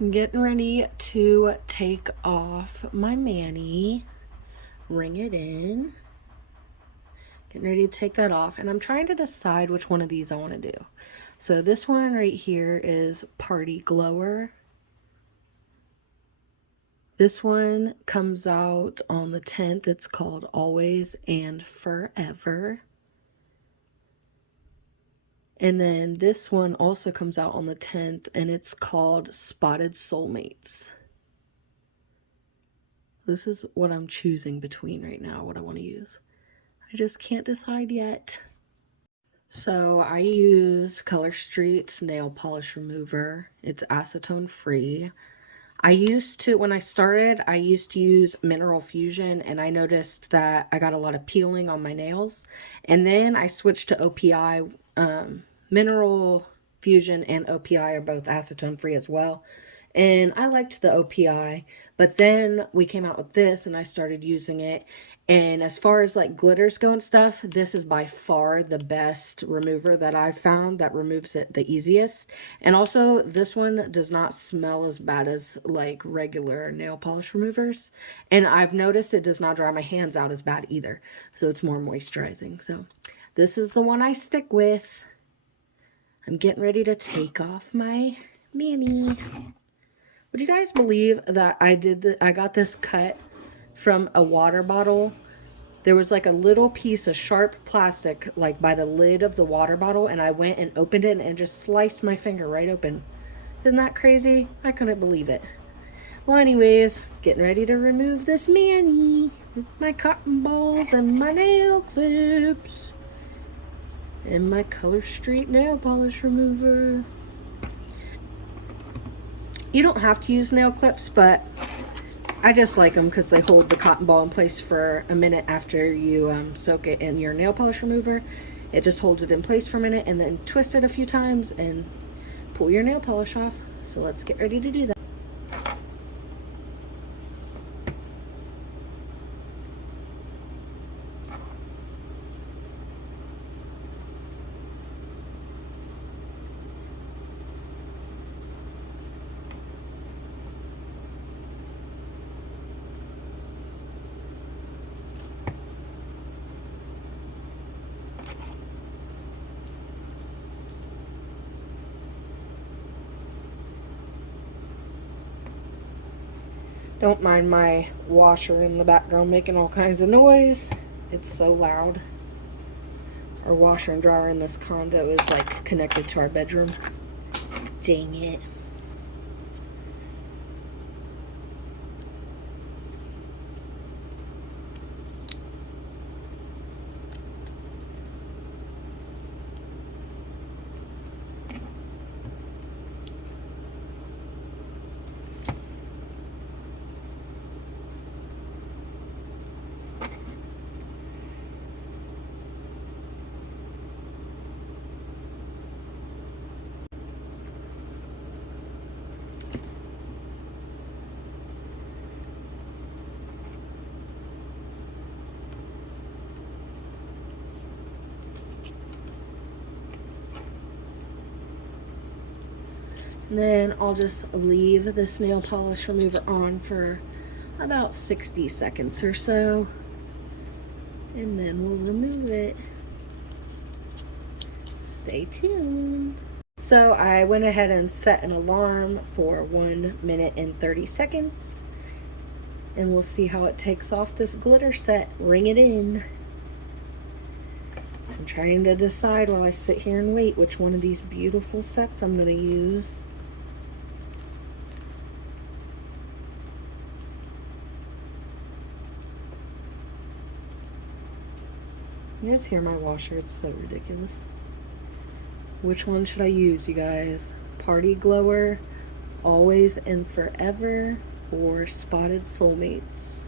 I'm getting ready to take off my mani, ring it in. Getting ready to take that off, and I'm trying to decide which one of these I want to do. So this one right here is Party Glower. This one comes out on the 10th. It's called Always and Forever. And then this one also comes out on the 10th, and it's called Spotted Soulmates. This is what I'm choosing between right now, what I want to use. I just can't decide yet. So I use Color Street's nail polish remover. It's acetone free. When I started, I used to use Mineral Fusion, and I noticed that I got a lot of peeling on my nails. And then I switched to OPI. Mineral Fusion and OPI are both acetone free as well. And I liked the OPI, but then we came out with this and I started using it. And as far as like glitters go and stuff, this is by far the best remover that I've found that removes it the easiest. And also this one does not smell as bad as like regular nail polish removers. And I've noticed it does not dry my hands out as bad either. So it's more moisturizing. So this is the one I stick with. I'm getting ready to take off my mani. Would you guys believe that I got this cut from a water bottle? There was like a little piece of sharp plastic like by the lid of the water bottle, and I went and opened it and just sliced my finger right open. Isn't that crazy? I couldn't believe it. Well, anyways, getting ready to remove this mani with my cotton balls and my nail clips and my Color Street nail polish remover. You don't have to use nail clips, but I just like them because they hold the cotton ball in place for a minute after you soak it in your nail polish remover. It just holds it in place for a minute and then twist it a few times and pull your nail polish off. So let's get ready to do that. Don't mind my washer in the background making all kinds of noise. It's so loud. Our washer and dryer in this condo is like connected to our bedroom. Dang it. And then I'll just leave this nail polish remover on for about 60 seconds or so. And then we'll remove it. Stay tuned. So I went ahead and set an alarm for 1 minute and 30 seconds. And we'll see how it takes off this glitter set. Ring it in. I'm trying to decide while I sit here and wait which one of these beautiful sets I'm going to use. You guys hear my washer? It's so ridiculous. Which one should I use, you guys? Party Glower, Always and Forever, or Spotted Soulmates?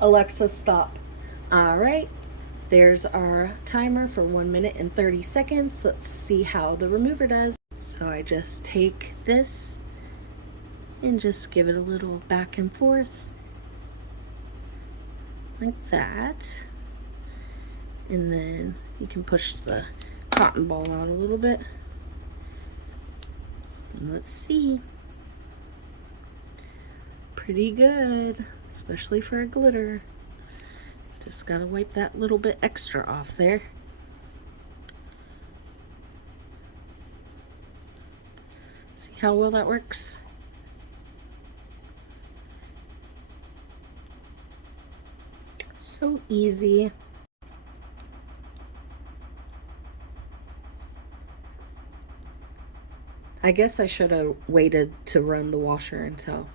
Alexa, stop. All right, there's our timer for 1 minute and 30 seconds. Let's see how the remover does. So I just take this and just give it a little back and forth like that. And then you can push the cotton ball out a little bit. And let's see. Pretty good, especially for a glitter. Just gotta wipe that little bit extra off there. See how well that works? So easy. I guess I should have waited to run the washer until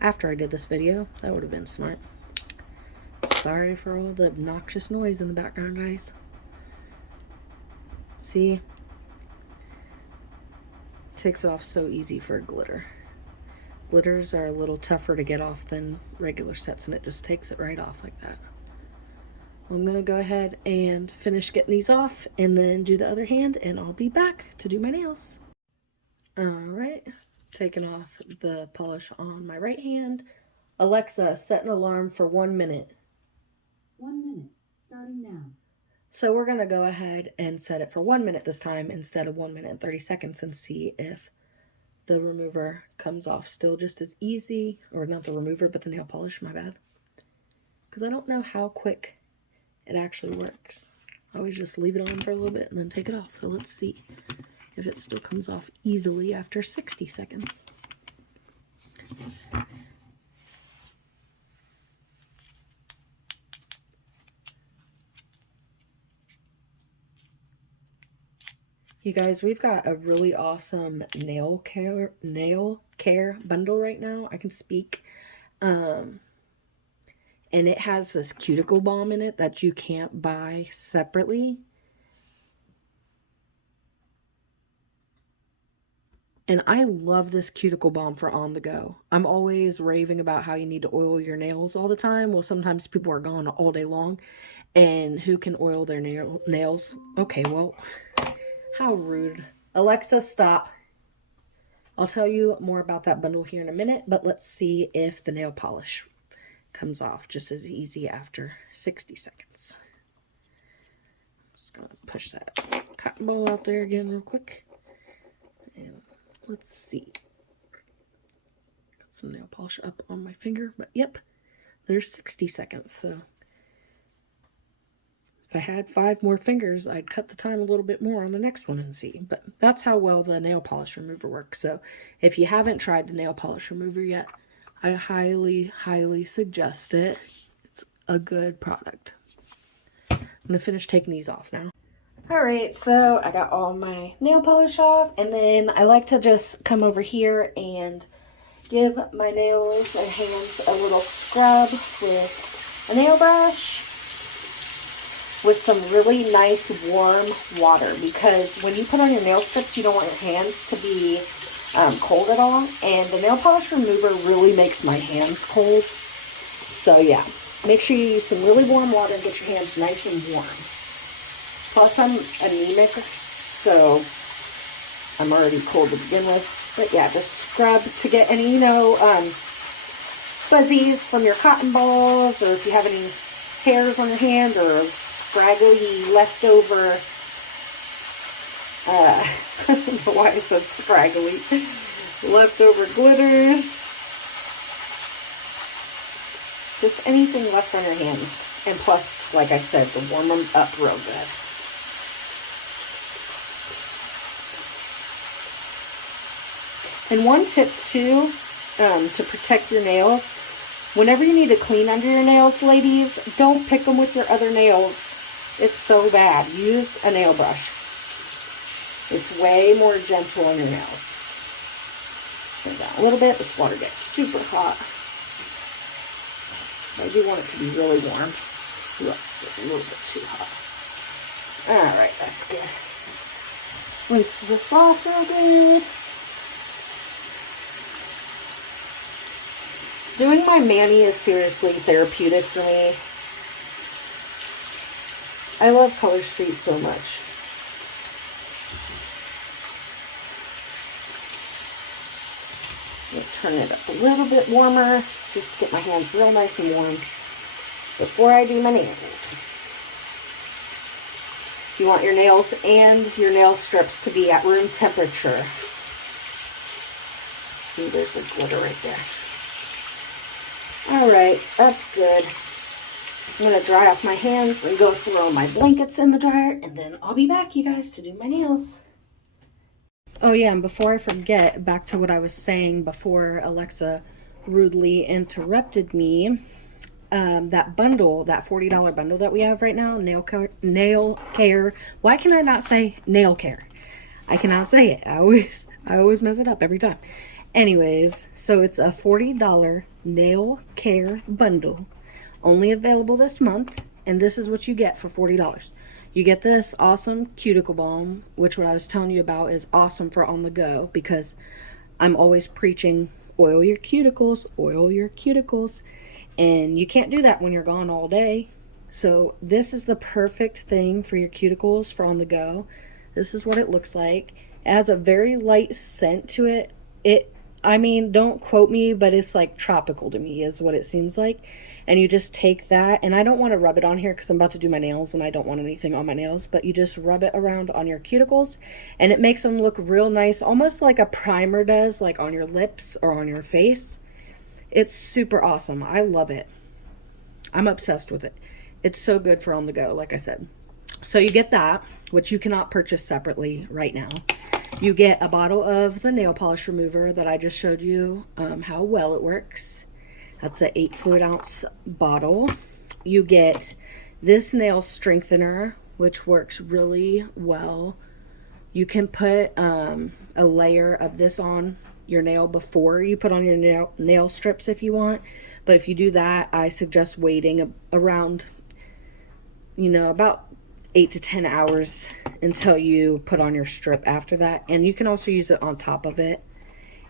after I did this video. That would have been smart. Sorry for all the obnoxious noise in the background, guys. See? Takes off so easy for a glitter. Glitters are a little tougher to get off than regular sets, and it just takes it right off like that. I'm gonna go ahead and finish getting these off and then do the other hand, and I'll be back to do my nails. All right, taking off the polish on my right hand. Alexa, set an alarm for 1 minute. 1 minute, starting now. So we're gonna go ahead and set it for 1 minute this time instead of 1 minute and 30 seconds and see if the remover comes off still just as easy, or not the remover, but the nail polish, my bad. Because I don't know how quick it actually works. I always just leave it on for a little bit and then take it off. So let's see if it still comes off easily after 60 seconds. You guys, we've got a really awesome nail care bundle right now. I can speak. And it has this cuticle balm in it that you can't buy separately. And I love this cuticle balm for on the go. I'm always raving about how you need to oil your nails all the time. Well, sometimes people are gone all day long. And who can oil their nails? Okay, well, how rude. Alexa, stop. I'll tell you more about that bundle here in a minute, but let's see if the nail polish comes off just as easy after 60 seconds. I'm just going to push that cotton ball out there again real quick. And let's see. Got some nail polish up on my finger, but yep, there's 60 seconds. So if I had 5 more fingers, I'd cut the time a little bit more on the next one and see. But that's how well the nail polish remover works. So if you haven't tried the nail polish remover yet, I highly, highly suggest it. It's a good product. I'm going to finish taking these off now. Alright, so I got all my nail polish off, and then I like to just come over here and give my nails and hands a little scrub with a nail brush with some really nice warm water, because when you put on your nail strips, you don't want your hands to be cold at all, and the nail polish remover really makes my hands cold. So yeah, make sure you use some really warm water and get your hands nice and warm. Plus, I'm anemic, so I'm already cold to begin with. But yeah, just scrub to get any, fuzzies from your cotton balls, or if you have any hairs on your hand, or scraggly leftover, I don't know why I said scraggly, leftover glitters. Just anything left on your hands. And plus, like I said, to warm them up real good. And one tip too, to protect your nails, whenever you need to clean under your nails, ladies, don't pick them with your other nails. It's so bad. Use a nail brush. It's way more gentle on your nails. Turn down a little bit. This water gets super hot. I do want it to be really warm. Ooh, that's a little bit too hot. Alright, that's good. Let's rinse this off real good. Doing my mani is seriously therapeutic for me. I love Color Street so much. Turn it up a little bit warmer, just to get my hands real nice and warm before I do my nails. You want your nails and your nail strips to be at room temperature. See, there's a glitter right there. Alright, that's good. I'm going to dry off my hands and go throw my blankets in the dryer, and then I'll be back, you guys, to do my nails. Oh yeah, and before I forget, back to what I was saying before Alexa rudely interrupted me, that bundle, that $40 bundle that we have right now, nail care. Why can I not say nail care? I cannot say it. I always mess it up every time. Anyways, so it's a $40 nail care bundle, only available this month, and this is what you get for $40. You get this awesome cuticle balm, which what I was telling you about is awesome for on the go, because I'm always preaching oil your cuticles, and you can't do that when you're gone all day. So this is the perfect thing for your cuticles for on the go. This is what it looks like. It has a very light scent to it. I mean, don't quote me, but it's like tropical to me is what it seems like. And you just take that, and I don't want to rub it on here because I'm about to do my nails and I don't want anything on my nails, but you just rub it around on your cuticles and it makes them look real nice, almost like a primer does, like on your lips or on your face. It's super awesome. I love it. I'm obsessed with it. It's so good for on the go, like I said. So you get that, which you cannot purchase separately right now. You get a bottle of the nail polish remover that I just showed you how well it works. That's an 8 fluid ounce bottle. You get this nail strengthener, which works really well. You can put a layer of this on your nail before you put on your nail strips if you want. But if you do that, I suggest waiting around, about 8 to 10 hours until you put on your strip after that. And you can also use it on top of it.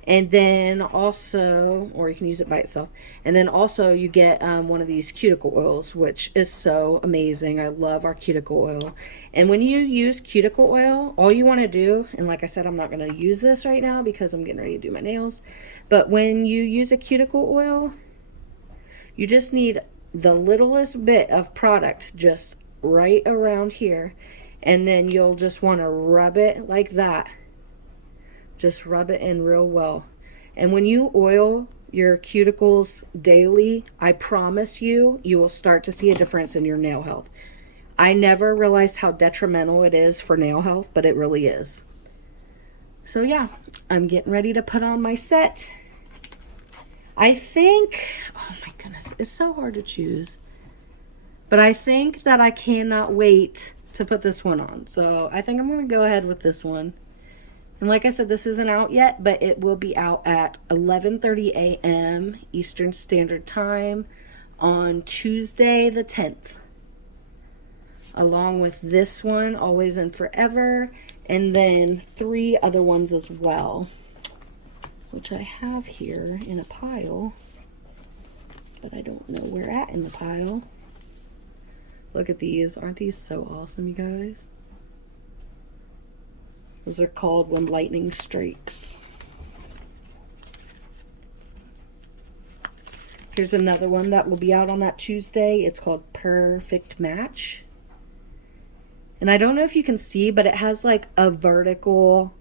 And then also, or you can use it by itself. And then also you get one of these cuticle oils, which is so amazing. I love our cuticle oil. And when you use cuticle oil, all you want to do, and like I said, I'm not going to use this right now because I'm getting ready to do my nails. But when you use a cuticle oil, you just need the littlest bit of product just right around here. And then you'll just want to rub it like that. Just rub it in real well. And when you oil your cuticles daily, I promise you, you will start to see a difference in your nail health. I never realized how detrimental it is for nail health, but it really is. So yeah, I'm getting ready to put on my set. I think, oh my goodness, it's so hard to choose. But I think that I cannot wait to put this one on. So I think I'm going to go ahead with this one. And like I said, this isn't out yet, but it will be out at 11:30 a.m. Eastern Standard Time on Tuesday the 10th. Along with this one, Always and Forever, and then 3 other ones as well, which I have here in a pile, but I don't know where at in the pile. Look at these. Aren't these so awesome, you guys? Those are called When Lightning Strikes. Here's another one that will be out on that Tuesday. It's called Perfect Match. And I don't know if you can see, but it has like a vertical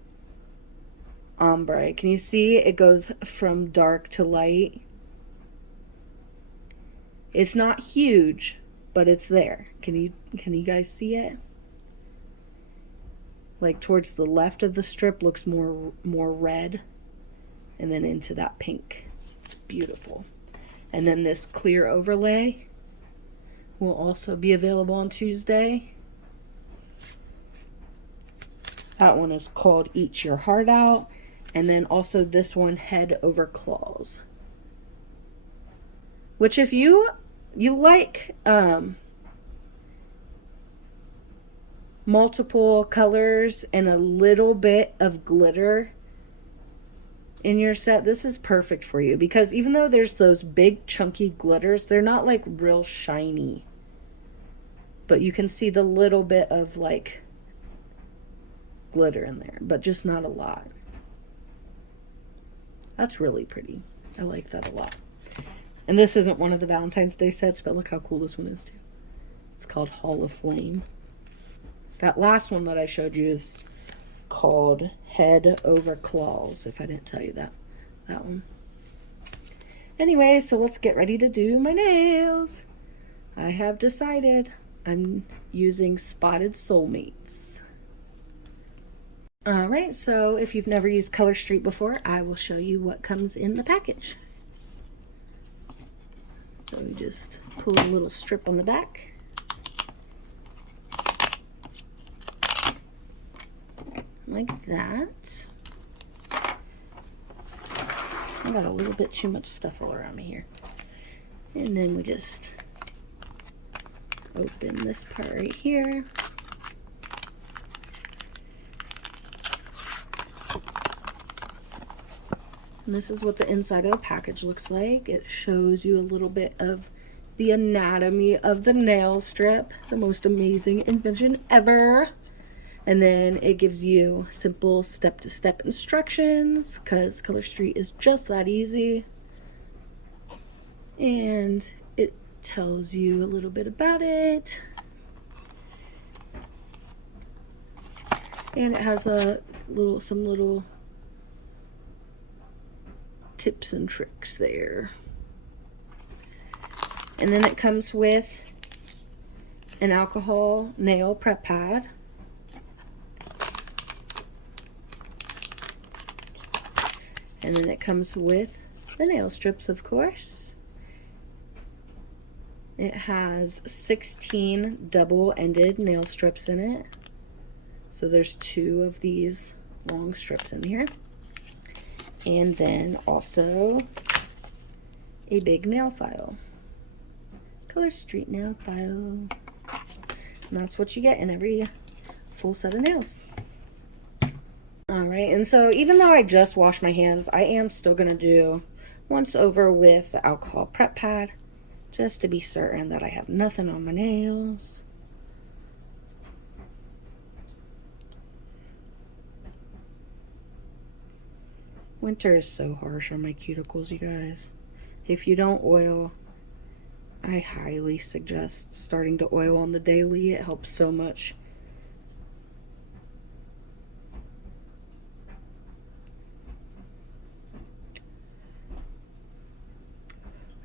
ombre. Can you see? It goes from dark to light. It's not huge, but it's there. Can you guys see it? Like towards the left of the strip looks more red, and then into that pink. It's beautiful. And then this clear overlay will also be available on Tuesday. That one is called Eat Your Heart Out. And then also this one, Head Over Claws. Which if you like multiple colors and a little bit of glitter, in your set, this is perfect for you, because even though there's those big chunky glitters, they're not like real shiny. But you can see the little bit of like glitter in there, but just not a lot. That's really pretty. I like that a lot. And this isn't one of the Valentine's Day sets, but look how cool this one is too. It's called Hall of Flame. That last one that I showed you is called Head Over Claws, if I didn't tell you that one. Anyway, so let's get ready to do my nails. I have decided I'm using Spotted Soulmates. Alright, so if you've never used Color Street before, I will show you what comes in the package. So you just pull a little strip on the back. Like that. I got a little bit too much stuff all around me here. And then we just open this part right here. And this is what the inside of the package looks like. It shows you a little bit of the anatomy of the nail strip, the most amazing invention ever. And then it gives you simple step-to-step instructions, because Color Street is just that easy. And it tells you a little bit about it. And it has some little tips and tricks there. And then it comes with an alcohol nail prep pad. And then it comes with the nail strips, of course. It has 16 double-ended nail strips in it. So there's 2 of these long strips in here. And then also a big nail file. Color Street nail file. And that's what you get in every full set of nails. Alright, and so even though I just washed my hands, I am still going to do once over with the alcohol prep pad, just to be certain that I have nothing on my nails. Winter is so harsh on my cuticles, you guys. If you don't oil, I highly suggest starting to oil on the daily. It helps so much.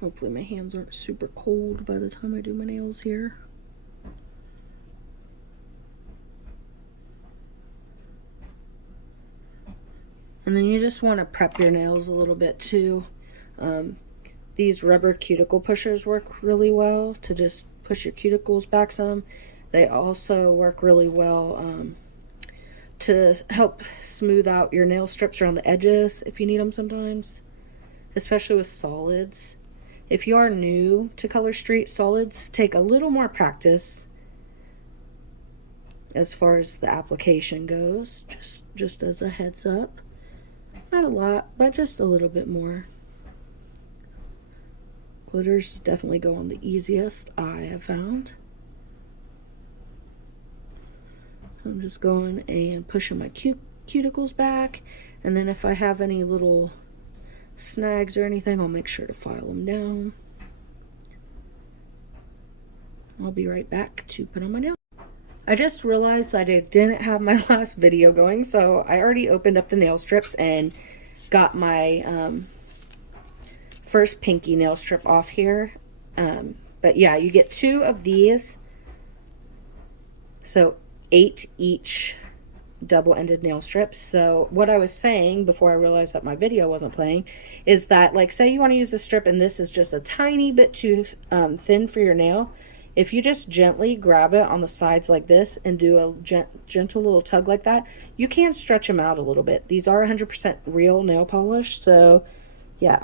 Hopefully my hands aren't super cold by the time I do my nails here. And then you just want to prep your nails a little bit too. These rubber cuticle pushers work really well to just push your cuticles back some. They also work really well to help smooth out your nail strips around the edges if you need them sometimes, especially with solids. If you are new to Color Street, solids take a little more practice as far as the application goes, just as a heads up. Not a lot, but just a little bit more. Glitters definitely go on the easiest, I have found. So I'm just going and pushing my cuticles back, and then if I have any little snags or anything, I'll make sure to file them down. I'll be right back to put on my nail. I just realized that I didn't have my last video going, so I already opened up the nail strips and got my first pinky nail strip off here. But yeah, you get 2 of these, so 8 each double-ended nail strips. So what I was saying before I realized that my video wasn't playing is that, like, say you want to use a strip and this is just a tiny bit too thin for your nail. If you just gently grab it on the sides like this and do a gentle little tug like that, you can stretch them out a little bit. These are 100% real nail polish, so yeah,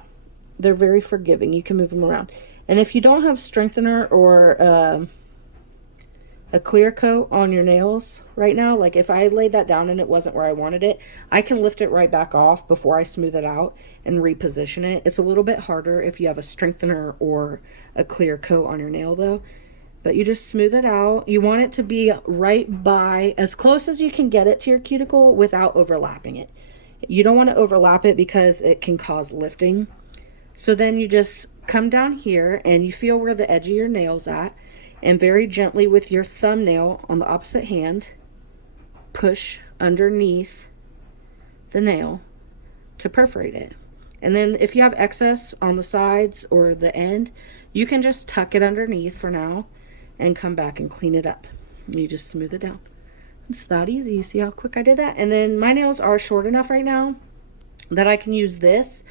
they're very forgiving. You can move them around. And if you don't have strengthener or a clear coat on your nails right now, like if I laid that down and it wasn't where I wanted it, I can lift it right back off before I smooth it out and reposition it. It's a little bit harder if you have a strengthener or a clear coat on your nail though. But you just smooth it out. You want it to be right by, as close as you can get it to your cuticle without overlapping it. You don't want to overlap it because it can cause lifting. So then you just come down here and you feel where the edge of your nail's at, and very gently with your thumbnail on the opposite hand, push underneath the nail to perforate it. And then if you have excess on the sides or the end, you can just tuck it underneath for now and come back and clean it up. And you just smooth it down. It's that easy. You see how quick I did that? And then my nails are short enough right now that I can use this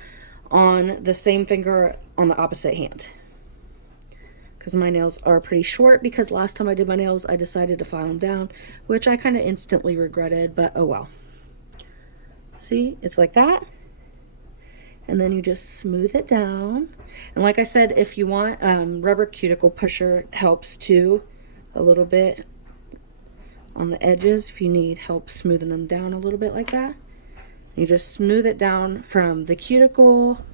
on the same finger on the opposite hand, because my nails are pretty short, because last time I did my nails I decided to file them down, which I kind of instantly regretted, but oh well. See, it's like that, and then you just smooth it down. And like I said, if you want, rubber cuticle pusher helps too, a little bit on the edges if you need help smoothing them down a little bit like that. You just smooth it down from the cuticle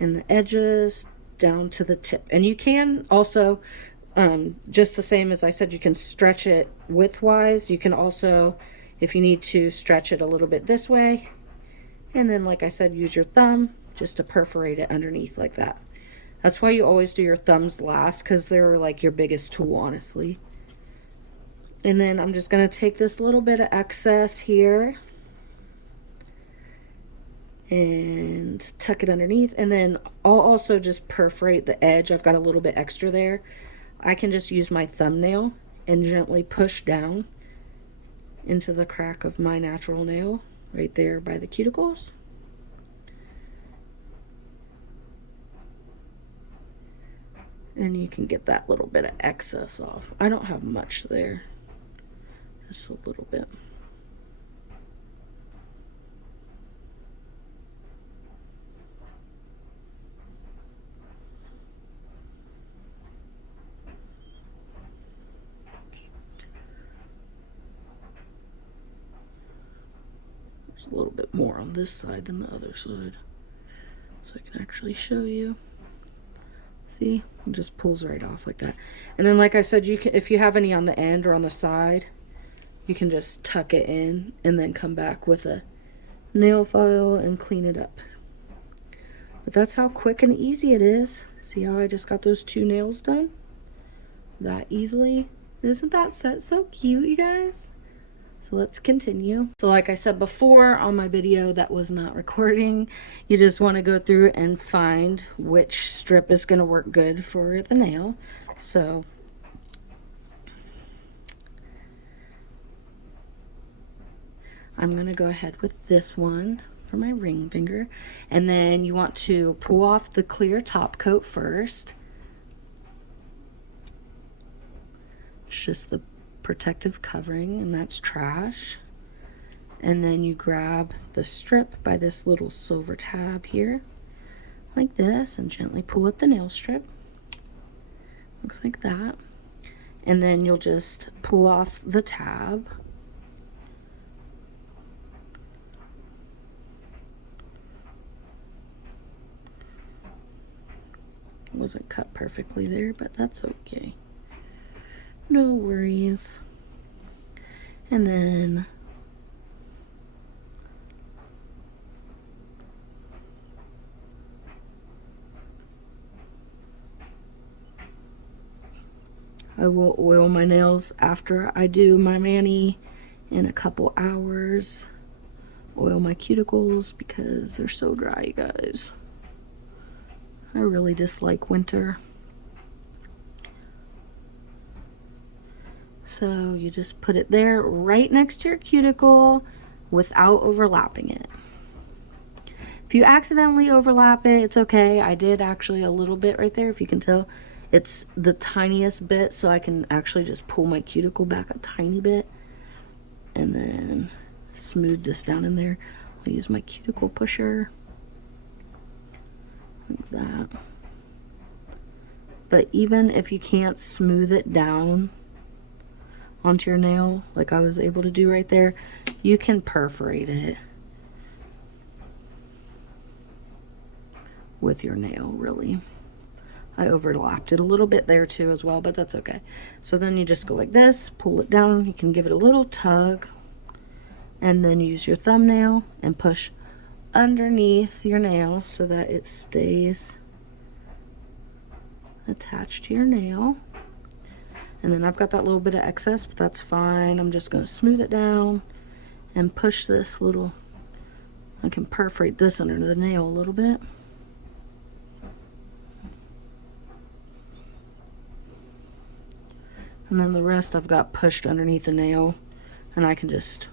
and the edges down to the tip. And you can also, just the same as I said, you can stretch it widthwise. You can also, if you need to, stretch it a little bit this way. And then, like I said, use your thumb just to perforate it underneath like that. That's why you always do your thumbs last, because they're like your biggest tool, honestly. And then I'm just going to take this little bit of excess here and tuck it underneath. And then I'll also just perforate the edge. I've got a little bit extra there. I can just use my thumbnail and gently push down into the crack of my natural nail right there by the cuticles. And you can get that little bit of excess off. I don't have much there. Just a little bit. There's a little bit more on this side than the other side, so I can actually show you. See, it just pulls right off like that. And then, like I said, you can, if you have any on the end or on the side, you can just tuck it in and then come back with a nail file and clean it up. But that's how quick and easy it is. See how I just got those 2 nails done that easily? Isn't that set so cute, you guys? So let's continue. So like I said before on my video that was not recording, you just want to go through and find which strip is going to work good for the nail. So I'm going to go ahead with this one for my ring finger. And then you want to pull off the clear top coat first. It's just the protective covering, and that's trash. And then you grab the strip by this little silver tab here, like this, and gently pull up the nail strip. Looks like that. And then you'll just pull off the tab. It wasn't cut perfectly there, but that's okay. No worries. And then I will oil my nails after I do my mani in a couple hours. Oil my cuticles because they're so dry, you guys. I really dislike winter. So you just put it there right next to your cuticle without overlapping it. If you accidentally overlap it, it's okay. I did actually a little bit right there, if you can tell. It's the tiniest bit, so I can actually just pull my cuticle back a tiny bit and then smooth this down in there. I'll use my cuticle pusher like that. But even if you can't smooth it down onto your nail, like I was able to do right there, you can perforate it with your nail, really. I overlapped it a little bit there too as well, but that's okay. So then you just go like this, pull it down, you can give it a little tug, and then use your thumbnail and push underneath your nail so that it stays attached to your nail. And then I've got that little bit of excess, but that's fine. I'm just going to smooth it down and push this little, I can perforate this under the nail a little bit. And then the rest I've got pushed underneath the nail, and I can just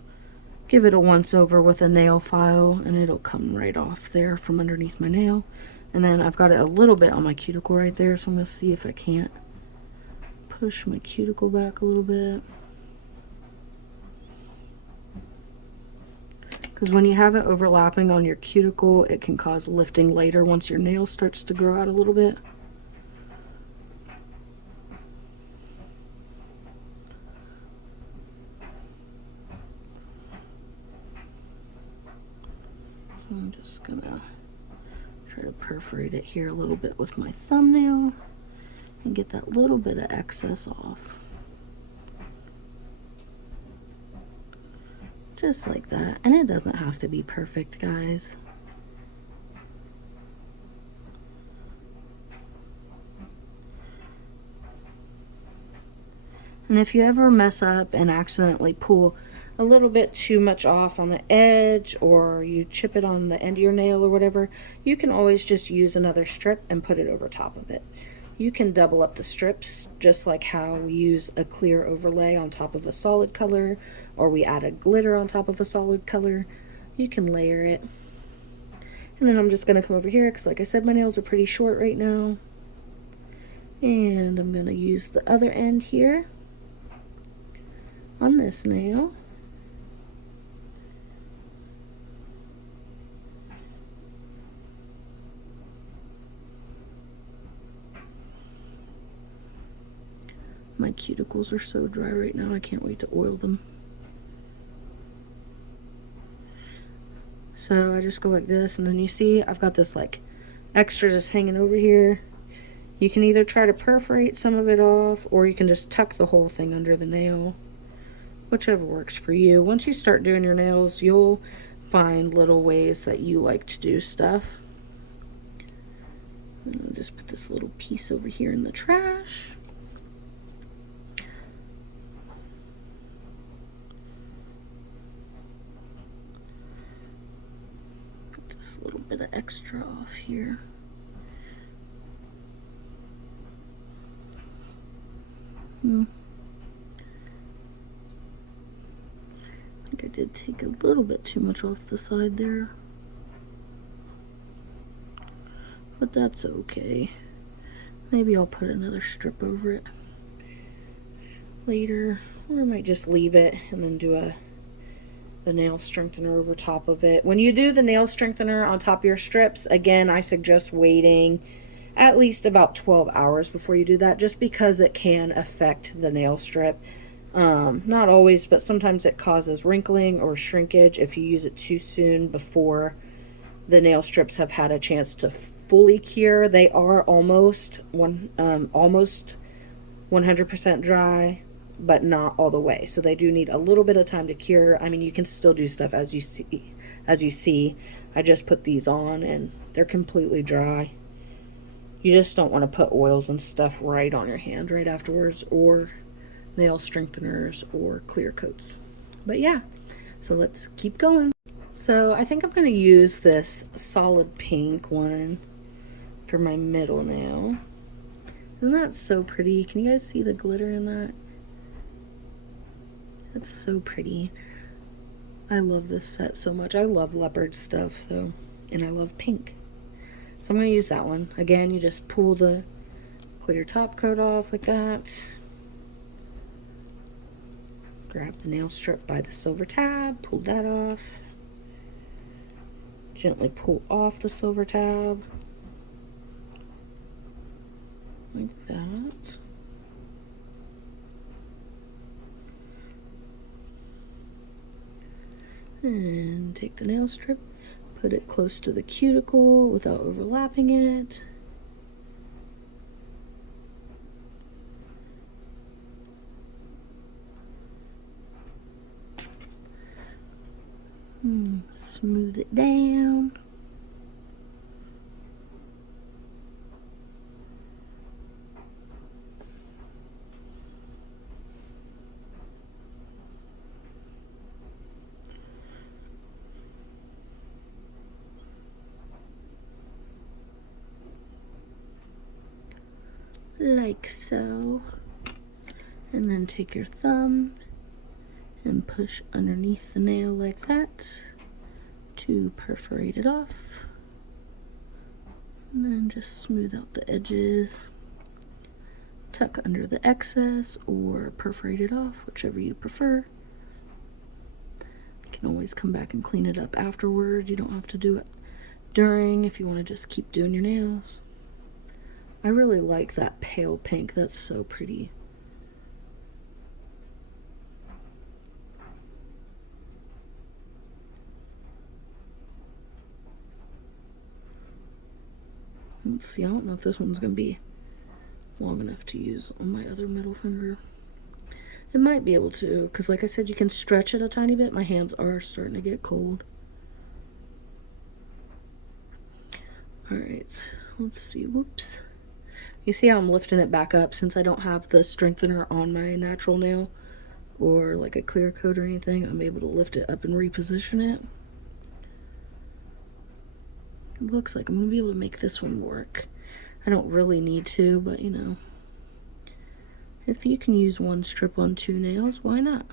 give it a once over with a nail file and it'll come right off there from underneath my nail. And then I've got it a little bit on my cuticle right there, so I'm going to see if I can't push my cuticle back a little bit. Because when you have it overlapping on your cuticle, it can cause lifting later once your nail starts to grow out a little bit. So I'm just gonna try to perforate it here a little bit with my thumbnail and get that little bit of excess off. Just like that. And it doesn't have to be perfect, guys. And if you ever mess up and accidentally pull a little bit too much off on the edge, or you chip it on the end of your nail or whatever, you can always just use another strip and put it over top of it. You can double up the strips just like how we use a clear overlay on top of a solid color, or we add a glitter on top of a solid color. You can layer it. And then I'm just going to come over here because, like I said, my nails are pretty short right now. And I'm going to use the other end here on this nail. My cuticles are so dry right now, I can't wait to oil them. So I just go like this, and then you see I've got this like extra just hanging over here. You can either try to perforate some of it off, or you can just tuck the whole thing under the nail, whichever works for you. Once you start doing your nails, you'll find little ways that you like to do stuff. And I'll just put this little piece over here in the trash. A little bit of extra off here. I think I did take a little bit too much off the side there, but that's okay. Maybe I'll put another strip over it later, or I might just leave it and then do the nail strengthener over top of it. When you do the nail strengthener on top of your strips, again, I suggest waiting at least about 12 hours before you do that, just because it can affect the nail strip. Not always, but sometimes it causes wrinkling or shrinkage if you use it too soon before the nail strips have had a chance to fully cure. They are almost 100% dry, but not all the way. So they do need a little bit of time to cure. I mean, you can still do stuff as you see. I just put these on and they're completely dry. You just don't want to put oils and stuff right on your hand right afterwards, or nail strengtheners or clear coats. But yeah, so let's keep going. So I think I'm going to use this solid pink one for my middle nail. Isn't that so pretty? Can you guys see the glitter in that? That's so pretty. I love this set so much. I love leopard stuff, and I love pink. So I'm going to use that one. Again, you just pull the clear top coat off like that. Grab the nail strip by the silver tab, pull that off. Gently pull off the silver tab. like that. And take the nail strip, put it close to the cuticle without overlapping it. Smooth it down. Like so. And then take your thumb and push underneath the nail like that to perforate it off. And then just smooth out the edges. Tuck under the excess or perforate it off, whichever you prefer. You can always come back and clean it up afterward. You don't have to do it during if you want to just keep doing your nails. I really like that pale pink. That's so pretty. Let's see, I don't know if this one's going to be long enough to use on my other middle finger. It might be able to, because like I said, you can stretch it a tiny bit. My hands are starting to get cold. Alright, let's see. Whoops. You see how I'm lifting it back up since I don't have the strengthener on my natural nail or like a clear coat or anything. I'm able to lift it up and reposition it. It looks like I'm going to be able to make this one work. I don't really need to, but you know, if you can use one strip on 2 nails, why not?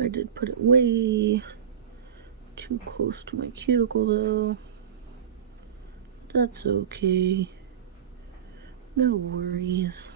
I did put it way too close to my cuticle though. That's okay. No worries.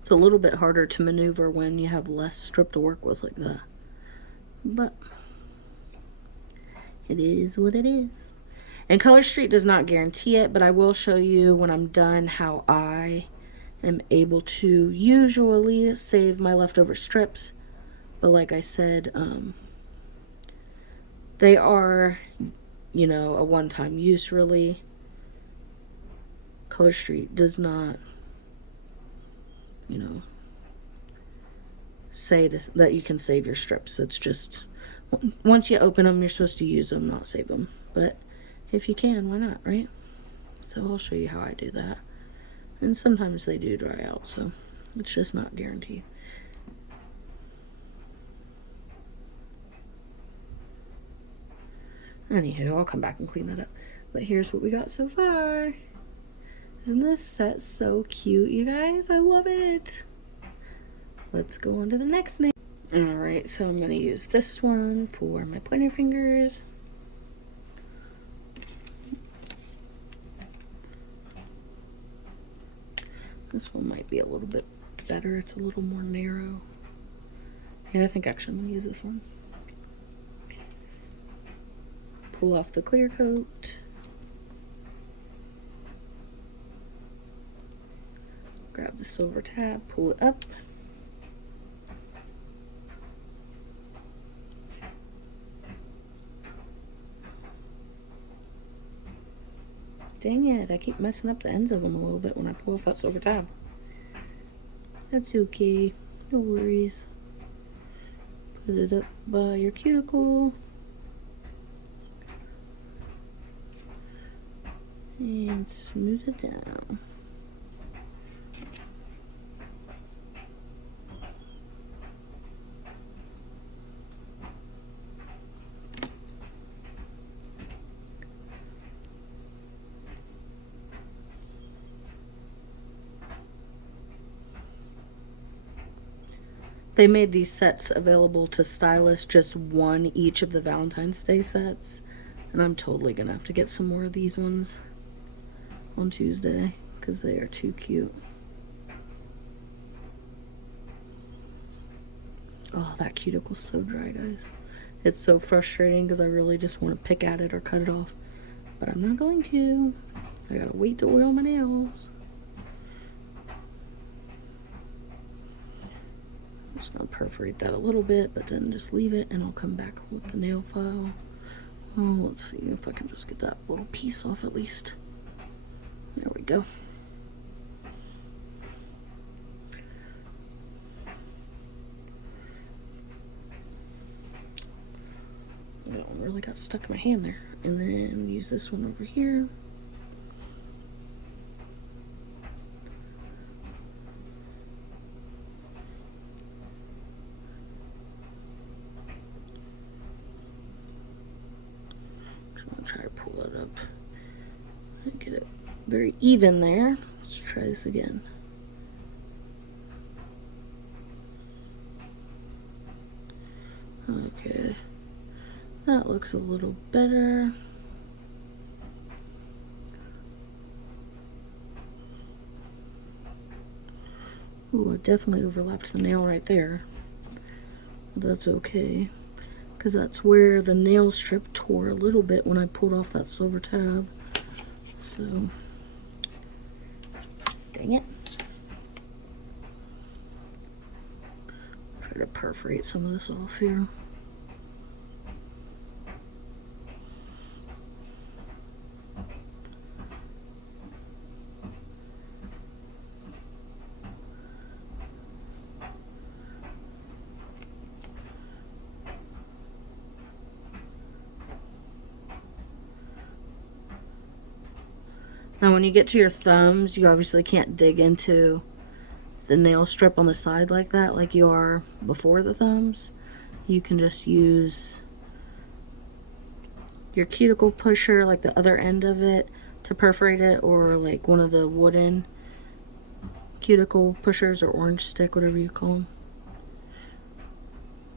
It's a little bit harder to maneuver when you have less strip to work with like that. But it is what it is. And Color Street does not guarantee it, but I will show you when I'm done how I am able to usually save my leftover strips. But like I said, they are, you know, a one-time use really. Color Street does not, you know, say that you can save your strips. It's just, once you open them, you're supposed to use them, not save them. But if you can, why not, right? So I'll show you how I do that. And sometimes they do dry out, so it's just not guaranteed. Anywho, I'll come back and clean that up. But here's what we got so far. Isn't this set so cute, you guys? I love it. Let's go on to the next nail. Alright, so I'm going to use this one for my pointer fingers. This one might be a little bit better. It's a little more narrow. Yeah, I think actually I'm going to use this one. Pull off the clear coat. Grab the silver tab, pull it up. Dang it, I keep messing up the ends of them a little bit when I pull off that silver tab. That's okay, no worries. Put it up by your cuticle. And smooth it down. They made these sets available to stylists, just one each of the Valentine's Day sets. And I'm totally gonna have to get some more of these ones on Tuesday because they are too cute. Oh, that cuticle's so dry, guys. It's so frustrating because I really just want to pick at it or cut it off. But I'm not going to. I gotta wait to oil my nails. I'm just gonna perforate that a little bit, but then just leave it and I'll come back with the nail file. Oh, let's see if I can just get that little piece off at least. There we go. That one really got stuck in my hand there. And then use this one over here. I'm gonna try to pull it up and get it very even there. Let's try this again. Okay, that looks a little better. Ooh, I definitely overlapped the nail right there. But that's okay, because that's where the nail strip tore a little bit when I pulled off that silver tab. So, dang it. Try to perforate some of this off here. Now when you get to your thumbs, you obviously can't dig into the nail strip on the side like that, like you are before the thumbs. You can just use your cuticle pusher, like the other end of it, to perforate it, or like one of the wooden cuticle pushers or orange stick, whatever you call them.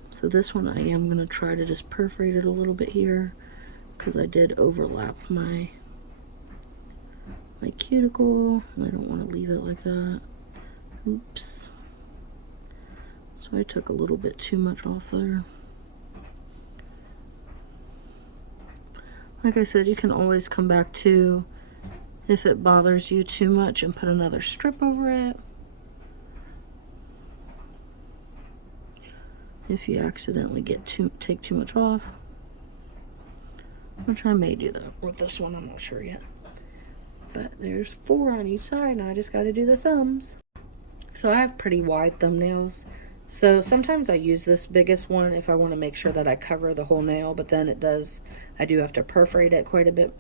So this one I am going to try to just perforate it a little bit here because I did overlap my cuticle and I don't want to leave it like that. Oops. So I took a little bit too much off there. Like I said, you can always come back to, if it bothers you too much, and put another strip over it. If you accidentally take too much off. Which I may do that with this one, I'm not sure yet. But there's 4 on each side, and I just got to do the thumbs. So I have pretty wide thumbnails. So sometimes I use this biggest one if I want to make sure that I cover the whole nail, but then I do have to perforate it quite a bit.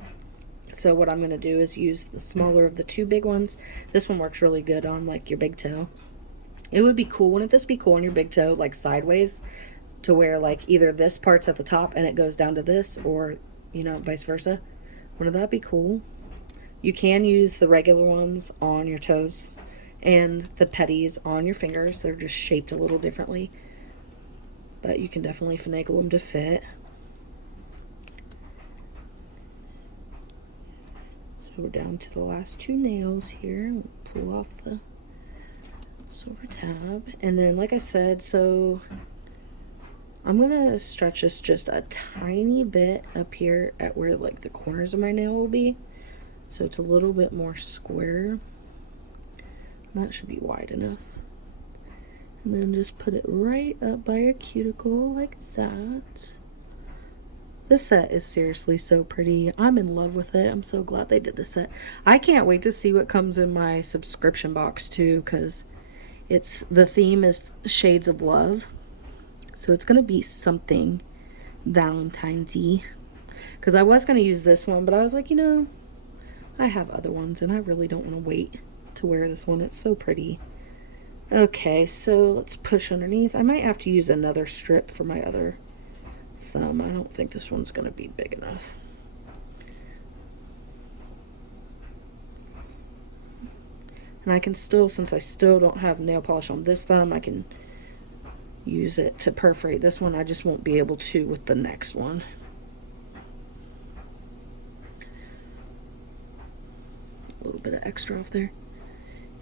So what I'm going to do is use the smaller of the 2 big ones. This one works really good on like your big toe. It would be cool, wouldn't this be cool on your big toe, like sideways, to where like either this part's at the top and it goes down to this, or, you know, vice versa? Wouldn't that be cool? You can use the regular ones on your toes and the petties on your fingers. They're just shaped a little differently, but you can definitely finagle them to fit. So we're down to the last 2 nails here. We'll pull off the silver tab, and then like I said, so I'm gonna stretch this just a tiny bit up here at where like the corners of my nail will be, so it's a little bit more square. That should be wide enough. And then just put it right up by your cuticle like that. This set is seriously so pretty. I'm in love with it. I'm so glad they did this set. I can't wait to see what comes in my subscription box too, because the theme is Shades of Love. So it's gonna be something Valentine's-y. Because I was gonna use this one, but I was like, you know, I have other ones and I really don't want to wait to wear this one. It's so pretty. Okay, so let's push underneath. I might have to use another strip for my other thumb. I don't think this one's gonna be big enough. And I can still, since I still don't have nail polish on this thumb, I can use it to perforate. This one I just won't be able to with the next one. A little bit of extra off there.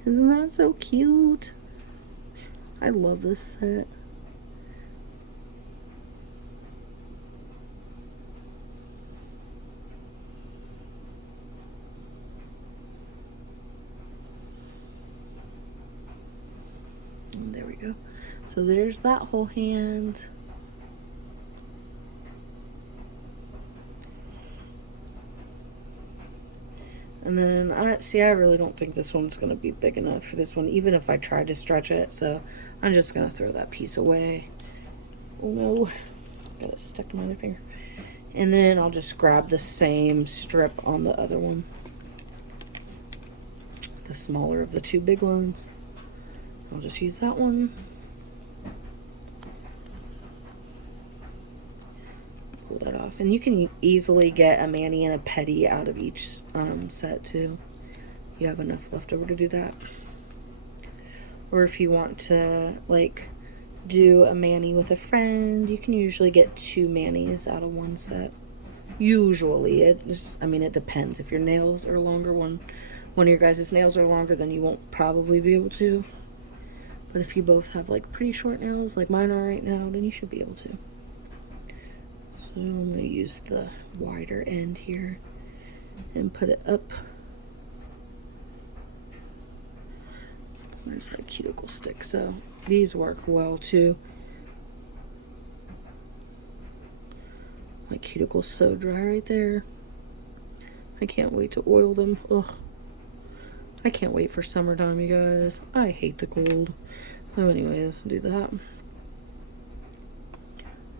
Isn't that so cute? I love this set. And there we go. So there's that whole hand. And then I really don't think this one's gonna be big enough for this one, even if I tried to stretch it. So I'm just gonna throw that piece away. Oh no, got it stuck to my other finger. And then I'll just grab the same strip on the other one, the smaller of the two big ones. I'll just use that one. Pull that off. And you can easily get a mani and a pedi out of each set too. You have enough left over to do that. Or if you want to like do a mani with a friend, you can usually get 2 manis out of one set. Usually. It depends. If your nails are longer, one of your guys' nails are longer, then you won't probably be able to. But if you both have like pretty short nails like mine are right now, then you should be able to. So I'm going to use the wider end here and put it up. Where's that cuticle stick? So these work well too. My cuticle's so dry right there. I can't wait to oil them. Ugh. I can't wait for summertime, you guys. I hate the cold. So anyways, do that.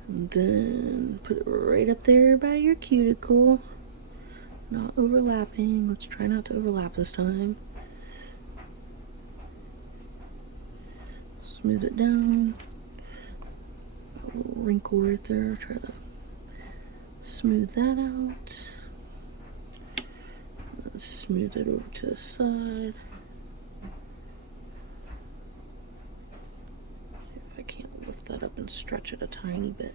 And then put it right up there by your cuticle. Not overlapping. Let's try not to overlap this time. Smooth it down. A little wrinkle right there. Try to smooth that out. Smooth it over to the side. See if I can't lift that up and stretch it a tiny bit.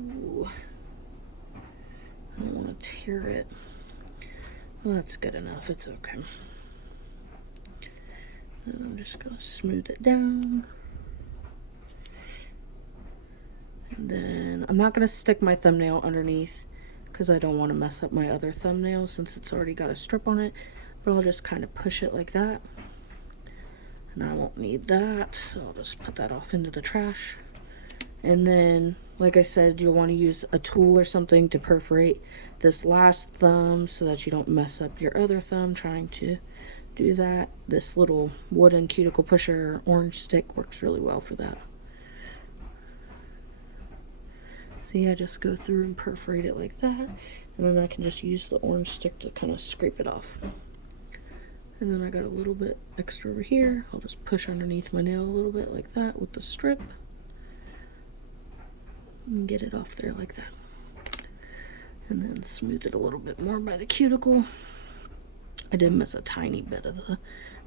Ooh. I don't want to tear it. Well, that's good enough. It's okay. And I'm just going to smooth it down. And then I'm not going to stick my thumbnail underneath because I don't want to mess up my other thumbnail since it's already got a strip on it. But I'll just kind of push it like that. And I won't need that, so I'll just put that off into the trash. And then, like I said, you'll want to use a tool or something to perforate this last thumb so that you don't mess up your other thumb trying to do that. This little wooden cuticle pusher orange stick works really well for that. See, I just go through and perforate it like that, and then I can just use the orange stick to kind of scrape it off. And then I got a little bit extra over here. I'll just push underneath my nail a little bit like that with the strip and get it off there like that. And then smooth it a little bit more by the cuticle. I did miss a tiny bit of the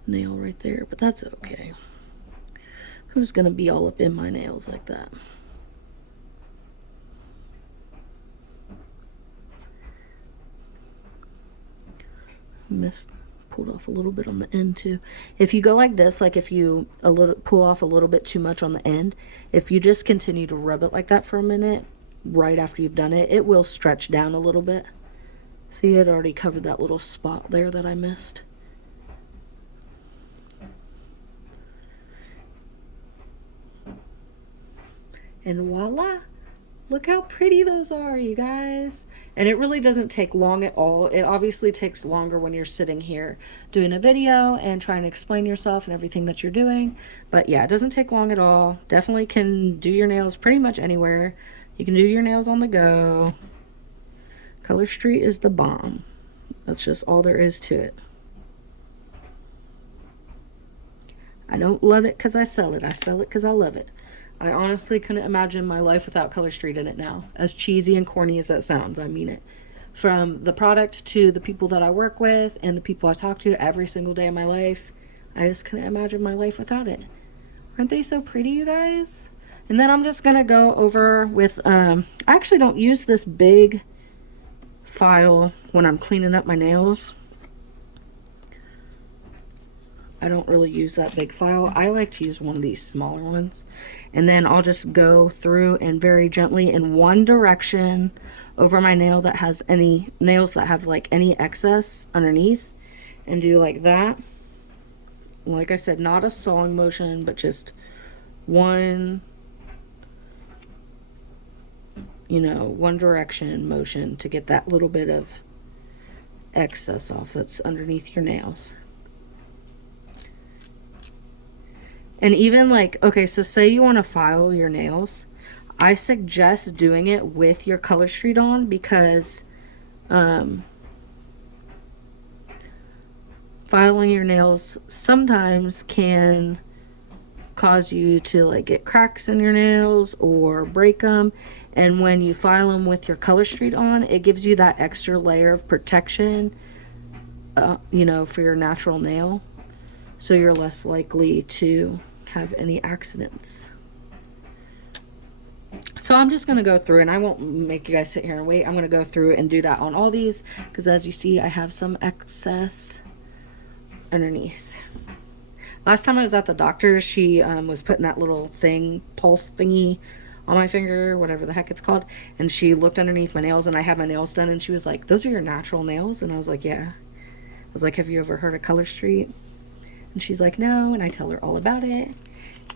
nail right there, but that's okay. Who's gonna be all up in my nails like that? Pulled off a little bit on the end too. If you go like this, like if you pull off a little bit too much on the end, if you just continue to rub it like that for a minute right after you've done it, it will stretch down a little bit. See, it already covered that little spot there that I missed. And voila! Look how pretty those are, you guys. And it really doesn't take long at all. It obviously takes longer when you're sitting here doing a video and trying to explain yourself and everything that you're doing. But yeah, it doesn't take long at all. Definitely can do your nails pretty much anywhere. You can do your nails on the go. Color Street is the bomb. That's just all there is to it. I don't love it because I sell it. I sell it because I love it. I honestly couldn't imagine my life without Color Street in it now. As cheesy and corny as that sounds, I mean it. From the product to the people that I work with and the people I talk to every single day of my life, I just couldn't imagine my life without it. Aren't they so pretty, you guys? And then I'm just gonna go over with, I actually don't use this big file when I'm cleaning up my nails. I don't really use that big file. I like to use one of these smaller ones. And then I'll just go through and very gently in one direction over my nail that has any nails that have like any excess underneath, and do like that. Like I said, not a sawing motion, but just one, you know, one direction motion to get that little bit of excess off that's underneath your nails. And even like, okay, so say you want to file your nails, I suggest doing it with your color street on, because filing your nails sometimes can cause you to like get cracks in your nails or break them. And when you file them with your color street on, it gives you that extra layer of protection, you know, for your natural nail. So you're less likely to have any accidents. So I'm just going to go through, and I won't make you guys sit here and wait. I'm going to go through and do that on all these, because as you see, I have some excess underneath. Last time I was at the doctor, she was putting that little thing, pulse thingy on my finger, whatever the heck it's called, and she looked underneath my nails, and I had my nails done, and she was like, "Those are your natural nails?" And I was like, "Yeah." I was like, "Have you ever heard of Color Street?" And she's like, "No," and I tell her all about it.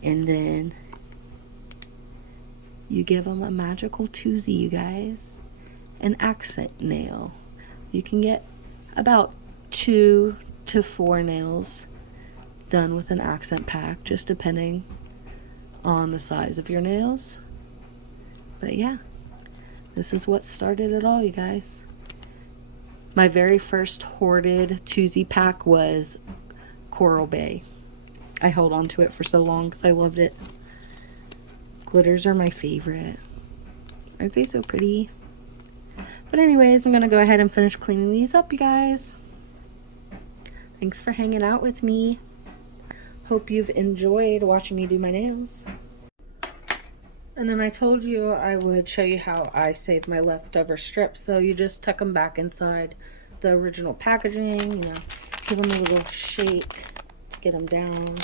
And then you give them a magical twosie, you guys. An accent nail. You can get about 2 to 4 nails done with an accent pack, just depending on the size of your nails. But yeah, this is what started it all, you guys. My very first hoarded twosie pack was Coral Bay. I held on to it for so long because I loved it. Glitters are my favorite. Aren't they so pretty? But anyways, I'm going to go ahead and finish cleaning these up, you guys. Thanks for hanging out with me. Hope you've enjoyed watching me do my nails. And then I told you I would show you how I save my leftover strips. So you just tuck them back inside the original packaging, you know, give them a little shake to get them down.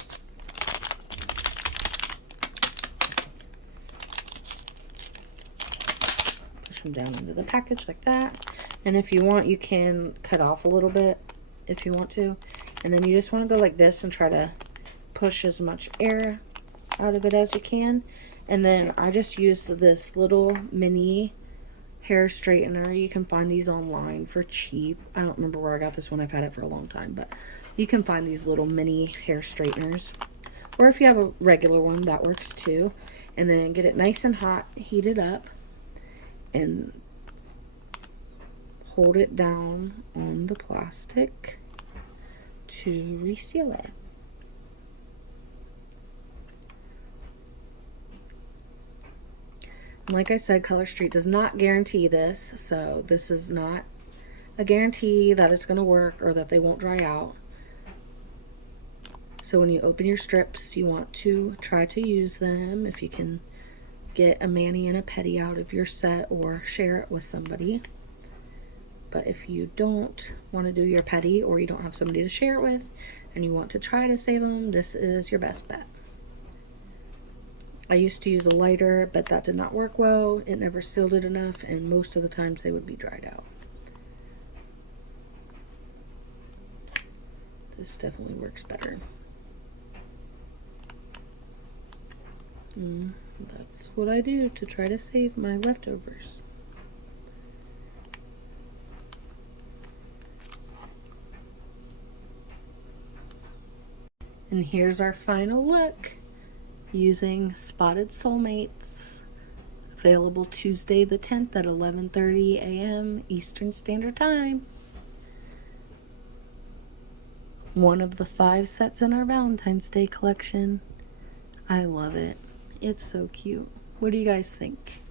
Push them down into the package like that. And if you want, you can cut off a little bit if you want to. And then you just want to go like this and try to push as much air out of it as you can. And then I just use this little mini hair straightener. You can find these online for cheap. I don't remember where I got this one. I've had it for a long time, but you can find these little mini hair straighteners. Or if you have a regular one, that works too. And then get it nice and hot, heat it up, and hold it down on the plastic to reseal it. Like I said, Color Street does not guarantee this, so this is not a guarantee that it's going to work or that they won't dry out. So when you open your strips, you want to try to use them. If you can get a mani and a pedi out of your set or share it with somebody. But if you don't want to do your pedi, or you don't have somebody to share it with and you want to try to save them, this is your best bet. I used to use a lighter, but that did not work well. It never sealed it enough, and most of the times they would be dried out. This definitely works better. That's what I do to try to save my leftovers. And here's our final look. Using Spotted Soulmates, available Tuesday the 10th at 11:30 a.m. Eastern Standard Time. One of the 5 sets in our Valentine's Day collection. I love it. It's so cute. What do you guys think?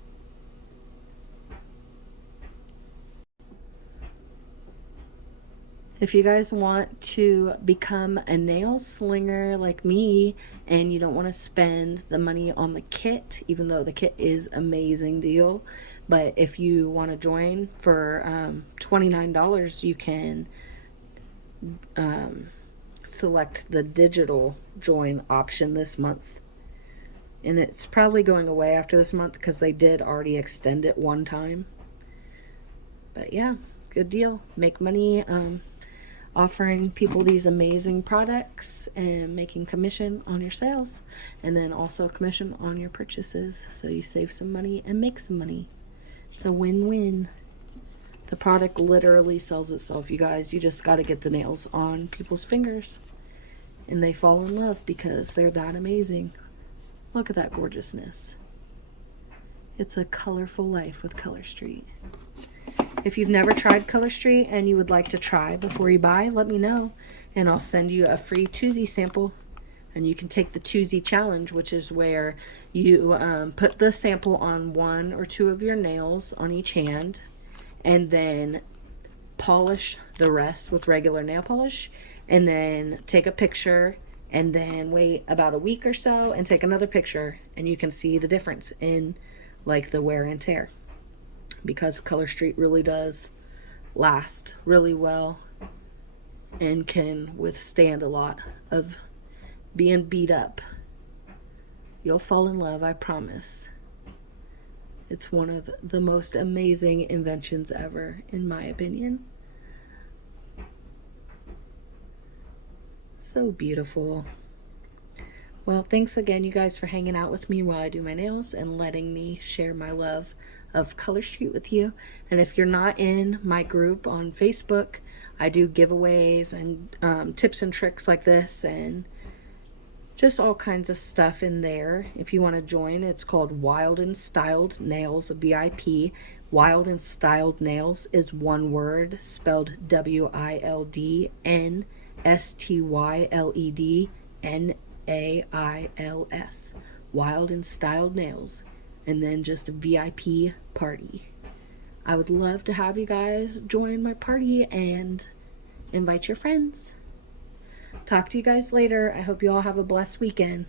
If you guys want to become a nail slinger like me and you don't want to spend the money on the kit, even though the kit is amazing deal, but if you want to join for $29, you can select the digital join option this month. And it's probably going away after this month because they did already extend it one time. But yeah, good deal. Make money offering people these amazing products and making commission on your sales, and then also commission on your purchases, so you save some money and make some money. It's a win-win. The product literally sells itself, you guys. You just got to get the nails on people's fingers and they fall in love because they're that amazing. Look at that gorgeousness. It's a colorful life with Color Street. If you've never tried Color Street and you would like to try before you buy, let me know and I'll send you a free Tuesday sample. And you can take the Tuesday challenge, which is where you put the sample on 1 or 2 of your nails on each hand and then polish the rest with regular nail polish, and then take a picture and then wait about a week or so and take another picture, and you can see the difference in like the wear and tear, because Color Street really does last really well and can withstand a lot of being beat up. You'll fall in love, I promise. It's one of the most amazing inventions ever, in my opinion. So beautiful. Well, thanks again, you guys, for hanging out with me while I do my nails and letting me share my love of Color Street with you. And if you're not in my group on Facebook, I do giveaways and tips and tricks like this and just all kinds of stuff in there. If you want to join, it's called Wild and Styled Nails VIP. Wild and Styled Nails is one word, spelled WILDNSTYLEDNAILS. Wild and Styled Nails. And then just a VIP party. I would love to have you guys join my party and invite your friends. Talk to you guys later. I hope you all have a blessed weekend.